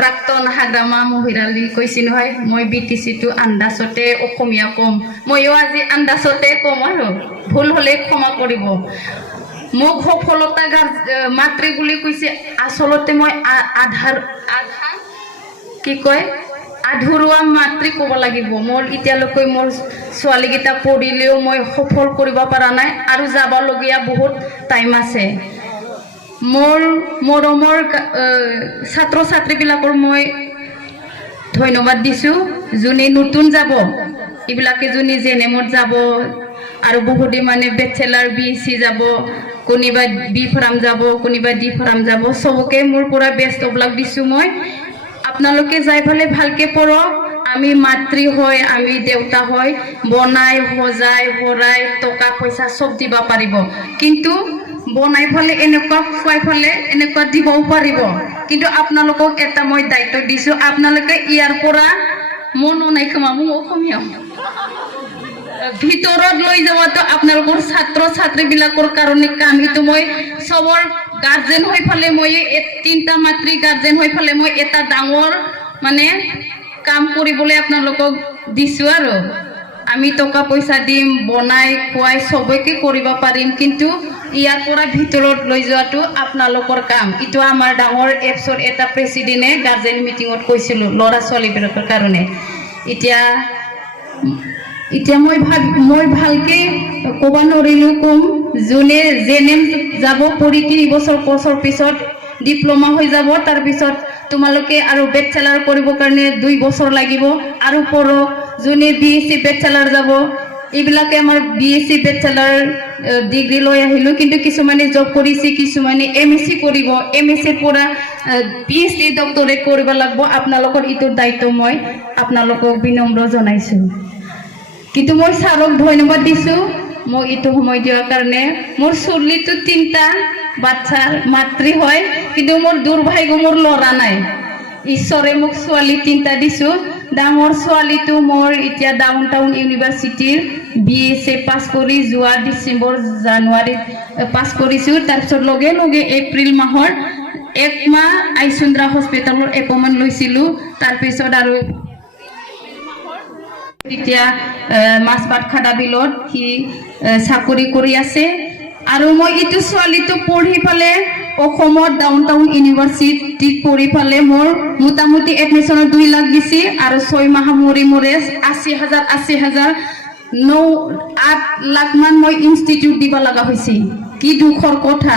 প্ৰাক্তন হাগ্ৰামা মহিৰালী কৈছি নহয় মই BTC-টো আন্দাজতে অসমীয়া কম ময়ো আজি আন্দাজতে কম আৰু ভুল হ'লে ক্ষমা কৰিব মোক সফলতা মাতৃ বুলি কৈছে আচলতে মই আধা কি কয় আধৰুৱা মাতৃ ক'ব লাগিব মোৰ এতিয়ালৈকে মোৰ ছোৱালীকেইটা পঢ়িলেও মই সফল কৰিব পৰা নাই আৰু যাবলগীয়া বহুত টাইম আছে মোৰ মৰমৰ ছাত্ৰ ছাত্ৰীবিলাকৰ মই ধন্যবাদ দিছোঁ যোনে নতুন যাব এইবিলাকে যোনে জেনেমত যাব আৰু বহুতে মানে বেচেলাৰ BSc যাব কোনোবা বি ফাৰ্ম যাব কোনোবা ডি ফাৰ্ম যাব সবকে মোৰ পৰা বেষ্ট অফ লাক দিছোঁ মই আপোনালোকে যাই ফেলে ভালকে পঢ়ক আমি মাতৃ হয় আমি দেউতা হয় বনাই সজাই ভৰাই টকা পইচা সব দিব পাৰিব কিন্তু বনাই ফেলে এনেকুৱা খুৱাই ফেলে এনেকুৱা দিবও পাৰিব কিন্তু আপোনালোকক এটা মই দায়িত্ব দিছোঁ আপোনালোকে ইয়াৰ পৰা মন নাই খোমা মোক অসমীয়া ভিতৰত লৈ যাওয়াটো আপোনালোকৰ ছাত্ৰ ছাত্ৰীবিলাকৰ কাৰণে কাম এইটো মই সবৰ গাৰ্জেন হৈ ফেলে মই তিনটা মাতৃ গাৰ্জেন হৈ ফেলে মই এটা ডাঙৰ মানে কাম কৰিবলৈ আপোনালোকক দিছোঁ আৰু আমি টকা পইচা দিম বনাই খুৱাই সবকে কৰিব পাৰিম কিন্তু ইয়াৰ পৰা ভিতৰত লৈ যোৱাটো আপোনালোকৰ কাম এইটো আমাৰ ডাঙৰ এপছৰ এটা প্ৰেচিডেণ্টে গাৰ্জেন মিটিঙত কৈছিল ল'ৰা ছোৱালীবিলাকৰ কাৰণে এতিয়া মই ভালকে ক'ব নোৱাৰিলোঁ কম যোনে জেনেম যাব পঢ়ি 3 বছৰ পিছত ডিপ্ল'মা হৈ যাব তাৰপিছত তোমালোকে আৰু বেচেলাৰ কৰিবৰ কাৰণে 2 বছৰ লাগিব আৰু পঢ়ক যোনে BSc বেচেলাৰ যাব এইবিলাকে আমাৰ BSc বেচেলাৰ ডিগ্ৰী লৈ আহিলোঁ কিন্তু কিছুমানে জব কৰিছে কিছুমানে MSc কৰিব MSc পৰা PhD ডক্টৰেট কৰিব লাগিব আপোনালোকৰ এইটোৰ দায়িত্ব মই আপোনালোকক বিনম্ৰ জনাইছোঁ কিন্তু মই ছাৰক ধন্যবাদ দিছোঁ মোক এইটো সময় দিয়াৰ কাৰণে মোৰ ছোৱালীটো 3টা বাচ্চাৰ মাতৃ হয় কিন্তু মোৰ দুৰ্ভাগ্য মোৰ ল'ৰা নাই ঈশ্বৰে মোক ছোৱালী 3টা দিছোঁ ডাঙৰ ছোৱালীটো মোৰ এতিয়া ডাউনটাউন ইউনিভাৰ্চিটিৰ BSc পাছ কৰি যোৱা ডিচেম্বৰ জানুৱাৰীত পাছ কৰিছোঁ তাৰপিছত লগে লগে এপ্ৰিল মাহৰ 1 মাহ আইচুন্দ্ৰা হস্পিটেলৰ এপইণ্টমেণ্ট লৈছিলোঁ তাৰপিছত আৰু এতিয়া মাছবাট খাডা বিলত সি চাকৰি কৰি আছে আৰু মই এইটো ছোৱালীটো পঢ়ি ফালে অসমত ডাউনটাউন ইউনিভাৰ্চিটিত পঢ়ি ফালে মোৰ মোটামুটি এডমিশ্যনত 2 লাখ দিছে আৰু 6 মাহ মূৰে 80,000 8 লাখ মান মই ইনষ্টিটিউট দিব লগা হৈছে কি দুখৰ কথা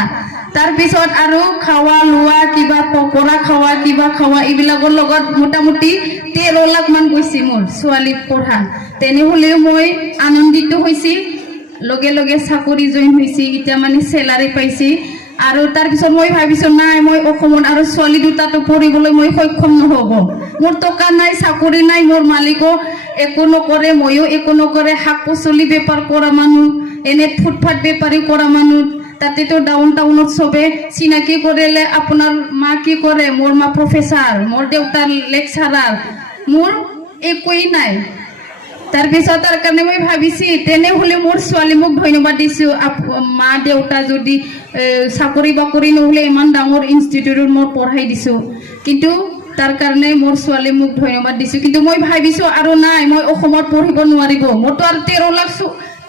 তাৰপিছত আৰু খাৱা লোৱা কিবা পকৰা খাৱা কিবা খাৱা এইবিলাকৰ লগত মোটামুটি 13 লাখ মান গৈছে মোৰ ছোৱালী পঢ়া তেনেহ'লেও মই আনন্দিত হৈছি লগে লগে চাকৰি জইন হৈছে এতিয়া মানে চেলাৰী পাইছে আৰু তাৰপিছত মই ভাবিছোঁ নাই মই অসমত আৰু ছোৱালী দুটাটো পঢ়িবলৈ মই সক্ষম নহ'ব মোৰ টকা নাই চাকৰি নাই মোৰ মালিকো একো নকৰে ময়ো একো নকৰে শাক পাচলি বেপাৰ কৰা মানুহ এনে ফুটপাথ বেপাৰী কৰা মানুহ তাতেতো ডাউনটাউনত চবে চিনাকি কৰিলে আপোনাৰ মা কি কৰে মোৰ মা প্ৰফেচাৰ মোৰ দেউতা লেকচাৰাৰ মোৰ একোৱেই নাই তাৰপিছত তাৰ কাৰণে মই ভাবিছি তেনেহ'লে মোৰ ছোৱালী মোক ধন্যবাদ দিছোঁ মা দেউতা যদি চাকৰি বাকৰি নহ'লে ইমান ডাঙৰ ইনষ্টিটিউটত মই পঢ়াই দিছোঁ কিন্তু তাৰ কাৰণে মোৰ ছোৱালী মোক ধন্যবাদ দিছোঁ কিন্তু মই ভাবিছোঁ আৰু নাই মই অসমত পঢ়িব নোৱাৰিব মোৰতো আৰু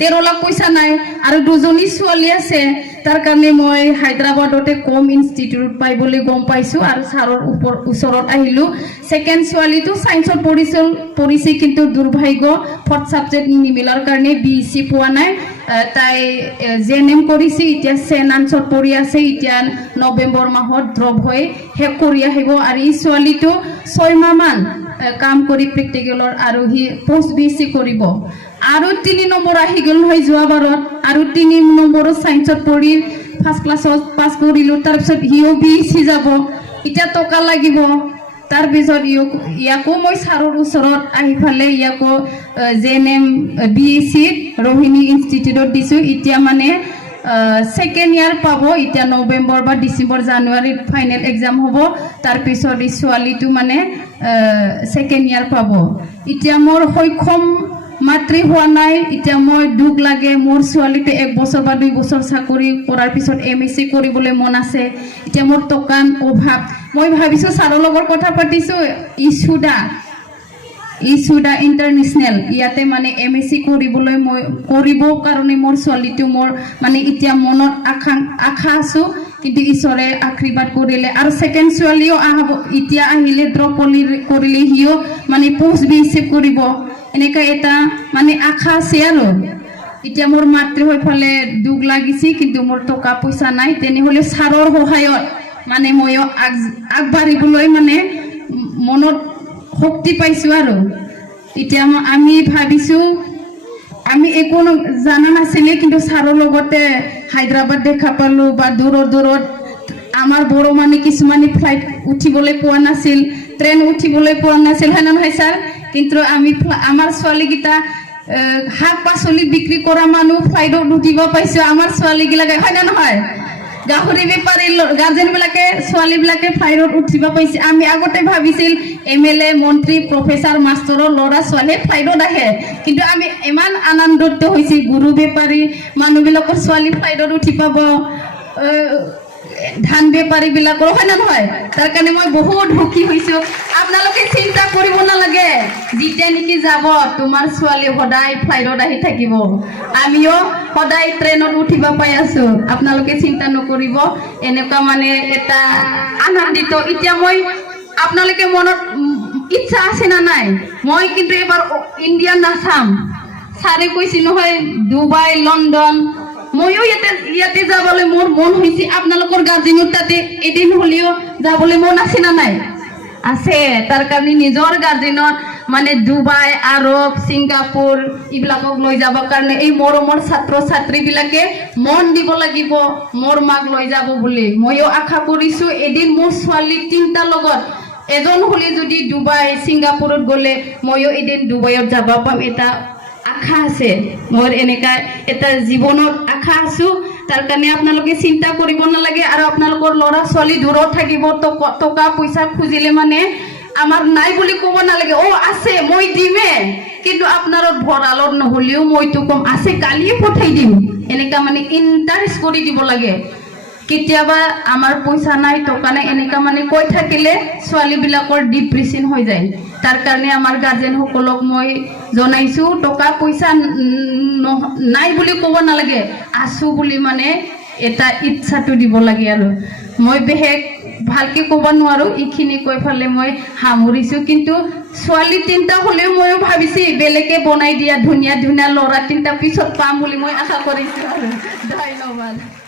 13 লাখ পইচা নাই আৰু 2জনী ছোৱালী আছে তাৰ কাৰণে মই হায়দৰাবাদতে কম ইনষ্টিটিউট পাইবলৈ গম পাইছোঁ আৰু ছাৰৰ ওচৰত আহিলোঁ ছেকেণ্ড ছোৱালীটো ছায়েন্সত পঢ়িছে কিন্তু দুৰ্ভাগ্য 4th ছাবজেক্ট নিমিলাৰ কাৰণে BSc পোৱা নাই তাই JNM কৰিছে এতিয়া চেনান্সত পঢ়ি আছে এতিয়া নৱেম্বৰ মাহত ড্ৰপ হৈ শেষ কৰি আহিব আৰু এই ছোৱালীটো 6 মাহ মান কাম কৰি প্ৰেক্টিকেলৰ আৰু সি পোষ্ট BSc কৰিব আৰু 3 নম্বৰ আহি গ'ল নহয় যোৱাবাৰত আৰু 3 নম্বৰত ছায়েন্সত পঢ়ি ফাৰ্ষ্ট ক্লাছত পাছ কৰিলোঁ তাৰপিছত সিও BSc যাব এতিয়া টকা লাগিব তাৰপিছত ইয়াকো মই ছাৰৰ ওচৰত আহি ফালে ইয়াকো JNM BSc ৰোহিণী ইনষ্টিটিউটত দিছোঁ এতিয়া মানে সেকেন্ড ইয়াৰ পাবো এটা নভেম্বৰ বা ডিসেম্বৰ জানুয়াৰিত ফাইনাল এক্সাম হব তাৰপিছত এই ছোৱালীটো মানে সেকেন্ড ইয়াৰ পাবো এতিয়া মোৰ সক্ষম মাতৃ হোৱা নাই এতিয়া মই দুখ লাগে মোৰ ছোৱালীটো 1 বছৰ বা 2 বছৰ চাকৰি কৰাৰ পিছত MSc কৰিবলৈ মন আছে এতিয়া মোৰ টকাৰ অভাৱ মই ভাবিছোঁ ছাৰৰ লগত কথা পাতিছোঁ ইছুদা ইণ্টাৰনেশ্যনেল ইয়াতে মানে MSc কৰিবলৈ মই কৰিবৰ কাৰণে মোৰ ছোৱালীটো মোৰ মানে এতিয়া মনত আশা আছোঁ কিন্তু ঈশ্বৰে আশীৰ্বাদ কৰিলে আৰু ছেকেণ্ড ছোৱালীও এতিয়া আহিলে ড্ৰপ কৰিলে সিও মানে পোষ্ট BSc কৰিব এনেকুৱা এটা মানে আশা আছে আৰু এতিয়া মোৰ মাতৃ হৈ ফালে দুখ লাগিছে কিন্তু মোৰ টকা পইচা নাই তেনেহ'লে ছাৰৰ সহায়ত মানে ময়ো আগবাঢ়িবলৈ মানে মনত শক্তি পাইছোঁ আৰু এতিয়া আমি ভাবিছোঁ আমি একো জানা নাছিলে কিন্তু ছাৰৰ লগতে হায়দৰাবাদ দেখা পালোঁ বা দূৰত আমাৰ বড়ো মানে কিছুমানে ফ্লাইট উঠিবলৈ পোৱা নাছিল ট্ৰেইন উঠিবলৈ পোৱা নাছিল হয় নে নহয় ছাৰ কিন্তু আমি আমাৰ ছোৱালীকেইটা শাক পাচলি বিক্ৰী কৰা মানুহ ফ্লাইটত উঠিব পাইছোঁ আমাৰ ছোৱালীবিলাকে হয় নে নহয় গাহৰি বেপাৰী গাৰ্জেনবিলাকে ছোৱালীবিলাকে ফ্লাইটত উঠিব পাইছে আমি আগতে ভাবিছিল MLA মন্ত্ৰী প্ৰফেচাৰ মাষ্টৰৰ ল'ৰা ছোৱালী ফ্লাইটত আহে কিন্তু আমি ইমান আনন্দিত হৈছি গুৰু বেপাৰী মানুহবিলাকৰ ছোৱালী ফ্লাইটত উঠি পাব ধান বেপাৰীবিলাকৰ হয় নে নহয় তাৰ কাৰণে মই বহুত সুখী হৈছোঁ আপোনালোকে চিন্তা কৰিব নালাগে যেতিয়া নেকি যাব তোমাৰ ছোৱালী সদায় ফ্লাইটত আহি থাকিব আমিও সদায় ট্ৰেইনত উঠিব পাই আছোঁ আপোনালোকে চিন্তা নকৰিব এনেকুৱা মানে এটা আনন্দিত এতিয়া মই আপোনালোকে মনত ইচ্ছা আছে না নাই মই কিন্তু এবাৰ ইণ্ডিয়া নাচাম ছাৰে কৈছে নহয় ডুবাই লণ্ডন ময়ো ইয়াতে যাবলৈ মোৰ মন হৈছে আপোনালোকৰ গাৰ্জেনৰ তাতে এদিন হ'লেও যাবলৈ মন আছে না নাই আছে তাৰ কাৰণে নিজৰ গাৰ্জেনৰ মানে ডুবাই আৰব ছিংগাপুৰ এইবিলাকক লৈ যাবৰ কাৰণে এই মৰমৰ ছাত্ৰ ছাত্ৰীবিলাকে মন দিব লাগিব মোৰ মাক লৈ যাব বুলি ময়ো আশা কৰিছোঁ এদিন মোৰ ছোৱালী তিনিটাৰ লগত এজন হ'লে যদি ডুবাই ছিংগাপুৰত গ'লে ময়ো এদিন ডুবাইত যাব পাম এটা আশা আছে মোৰ এনেকা এটা জীৱনত আশা আছোঁ তাৰ কাৰণে আপোনালোকে চিন্তা কৰিব নালাগে আৰু আপোনালোকৰ ল'ৰা ছোৱালী দূৰত থাকিব টকা পইচা খুজিলে মানে আমাৰ নাই বুলি ক'ব নালাগে আছে মই দিমে কিন্তু আপোনাৰ ভঁৰালত নহ'লেও মইতো কম আছে কালিয়ে পঠাই দিম এনেকা মানে ইণ্টাৰেষ্ট কৰি দিব লাগে কেতিয়াবা আমাৰ পইচা নাই টকা নাই এনেকা মানে কৈ থাকিলে ছোৱালীবিলাকৰ ডিপ্ৰেশ্যন হৈ যায় তাৰ কাৰণে আমাৰ গাৰ্জেনসকলক মই জনাইছোঁ টকা পইচা নাই বুলি ক'ব নালাগে আছোঁ বুলি মানে এটা ইচ্ছাটো দিব লাগে আৰু মই বিশেষ ভালকৈ ক'ব নোৱাৰোঁ এইখিনি কৈ ফালে মই সামৰিছোঁ কিন্তু ছোৱালী তিনিটা হ'লেও ময়ো ভাবিছোঁ বেলেগে বনাই দিয়া ধুনীয়া ধুনীয়া ল'ৰা তিনিটা পিছত পাম বুলি মই আশা কৰিছোঁ আৰু ধন্যবাদ